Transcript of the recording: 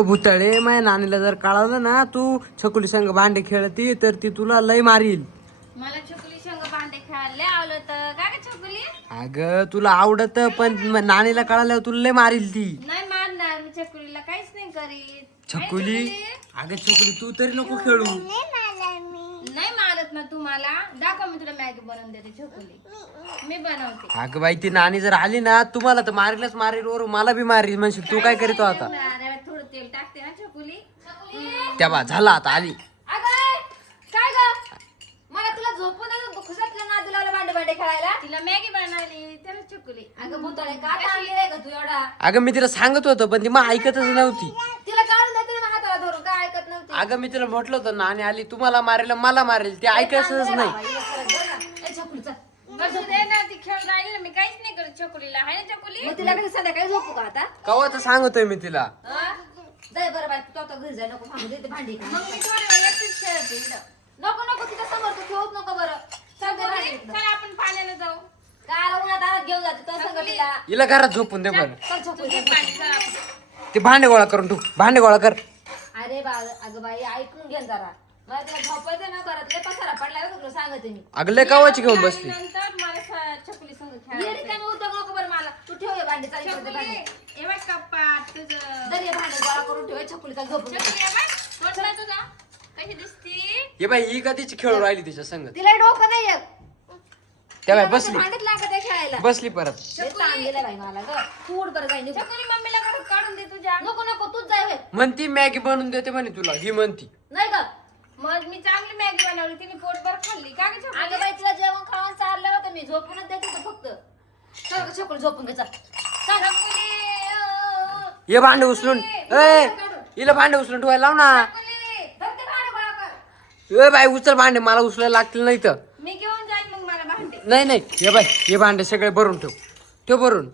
भुतळे माझ्या नानीला जर कळालं ना तू छकुली संग भांडे खेळती तर ती तुला लय मारील. मला छकुली संग भांडे खेळायला आवलं तर काय ग छकुली? अगं तुला आवडत पण नानीला कळाल्यावर तुला लय मारील ती. नाही मारणार मी छकुलीला काहीच नाही करीत. छकुली अगं छकुली तू तरी नको खेळू. नाही मारत ना तुम्हाला. दाखव मी तुला मॅगी बनवून देते छकुली. मी बनवते. अगं बाई ती नानी जर आली ना तुम्हाला तर मारीलच मारील वर मला बी मारील म्हणशील तू काय करीतो आता. थोडं तेल टाकते ना छकुली. तेव्हा झाला आता आली. अगं काय ग? मला तुला झोपून खुशातलं ना तुला भांडे भांडे खेळायला. तिला मॅगी बनवली त्याला छकुली. अगं भुतळे का थांबले ग तू एवढा? अगं मी तिला सांगत होतो पण ती मग ऐकतच नव्हती. तिला काढून देते ना हाताला धरून काय ऐकत नव्हती. अगं मी तिला म्हटलं होतं नानी आली तुम्हाला मारेल मला मारेल ते ऐकायचंच नाही. ती खेळ राहिली ना मी काहीच नाही करत छकुलीला. आहे ना छकुली? मग तिला काही संध्याकाळी झोपू का आता? कवाच सांगतोय मी तिला. जाय बरं बाय तू आता घरी जाय नको भांडी देते भांडी. मग मी थोड्या वेळ एकटीच खेळते इकडं. नको नको तिच्या समोर तू खेळूच नको बरं. चल आपण पाण्याला जाऊ. काय उन्हात आत घेऊन जाते तो संगतीला. हिला घरात झोपून दे बरं. चल छकुली पाणी चल आपण. ते भांडे गोळा करून तू भांडे गोळा कर. अरे बा अगं बाई ऐकून घे जरा. मला तुला झोपायचं ना घरात लय पसारा पडलाय तुला सांगते मी. अगले कवाची घेऊन बसली. नंतर मला छकुली संग खेळायचं. काय उद्योग नको बरं मला. तू ठेव हे भांडी चालू करते भांडी. ए बाय कपाट तुझं. दर हे भांडे गोळा करून ठेव छकुलीचा झोपून. छकुली ए बाय सोडला तुझा. कशी दिसती? हे बाई ही कधीची खेळू राहिली तिच्या संग. तिला डोकं नाही येत. तेव्हा बसली भांडत लागत आहे खेळायला. बसली परत. चांगली बाई मला ग. तू उठ बरं जाई. छकुली मम्मीला घरात काढून दे तुझ्या. नको नको तूच जाय होय. म्हणती मॅगी बनवून देते म्हणे तुला ही म्हणती. नाही ग मग मी चांगली मॅगी बनवली तिने पोटभर खाल्ली का ग छकुली? अगं बाई तिला जेवण खावण चारलं होतं मी झोपूनच देत होतो फक्त. चल ग छकुली झोपून घे चल. चल छकुली. हे भांडे उचलून ए हिला भांडे उचलून ठेवायला लाव ना. छकुली धरते भांडे गोळा कर. ए बाई उचल भांडे मला उचलायला लागतील नाही तर. मी घेऊन जाईन मग मला भांडे. नाही नाही हे बाई हे भांडे सगळे भरून ठेव. ठेव भरून.